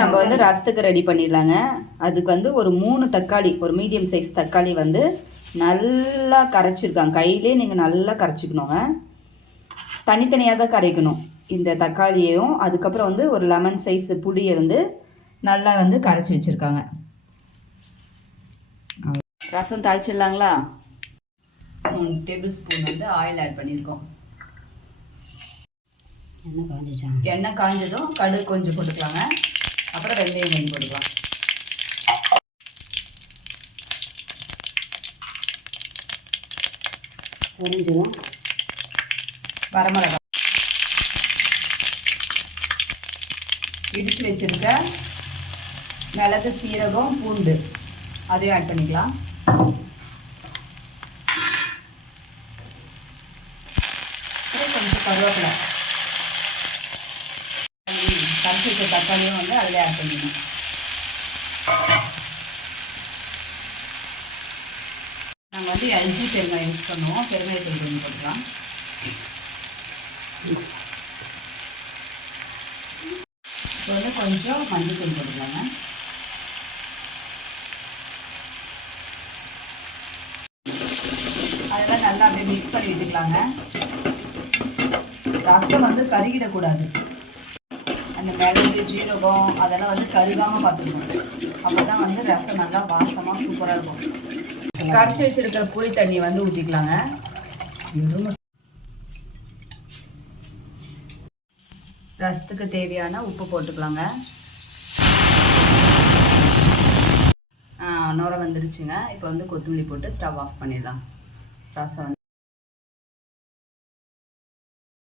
நம்ம வந்து ரசத்துக்கு ரெடி பண்ணிடலாங்க. அதுக்கு வந்து ஒரு 3 தக்காளி, ஒரு மீடியம் சைஸ் தக்காளி வந்து நல்லா கரைச்சிருக்காங்க. கையிலே நீங்கள் நல்லா கரைச்சிக்கணுங்க. தனித்தனியாக தான் கரைக்கணும் இந்த தக்காளியையும். அதுக்கப்புறம் வந்து ஒரு லெமன் சைஸ் புளியை வந்து நல்லா வந்து கரைச்சி வச்சுருக்காங்க. ரசம் தாளிச்சிடலாங்களா? 3 டேபிள் ஸ்பூன் வந்து ஆயில் ஆட் பண்ணியிருக்கோம். எண்ணெய் காஞ்சதும் கடுகு கொஞ்சம் போட்டுக்கலாங்க. அப்புறம் வெந்தயம் கொஞ்சம் போட்டுக்கலாம். வரமிளகா இடித்து வச்சுருக்க மிளகு, சீரகம், பூண்டு அதையும் ஆட் பண்ணிக்கலாம். கொஞ்சம் கருவேப்பிலை, கரைச்சி வச்ச தக்காளியும் வந்து அதில் ஆட் பண்ணிக்கணும். நாங்கள் வந்து எல்ஜி பெருங்காயம் யூஸ் பண்ணுவோம். பெருங்காயத்தூள் கொஞ்சம் போட்டுக்கலாம். இப்போ வந்து கொஞ்சம் மஞ்சள் தூள் போட்டுக்கலாங்க. அதெல்லாம் நல்லா அப்படியே மிக்ஸ் பண்ணி விட்டுக்கலாங்க. ரசம் வந்து கருகிடக்கூடாது. அந்த மிளகு, ஜீரகம் அதெல்லாம் வந்து கருகாமல் பார்த்துக்கணும். அப்போ தான் வந்து ரசம் நல்லா வாசமாக சூப்பராக இருக்கும். கரைச்சி வச்சிருக்கிற புளி தண்ணி வந்து ஊற்றிக்கலாங்க. ரசத்துக்கு தேவையான உப்பு போட்டுக்கலாங்க. நுரை வந்துருச்சுங்க. இப்போ வந்து கொத்தமல்லி போட்டு ஸ்டவ் ஆஃப் பண்ணிடலாம். ரசம்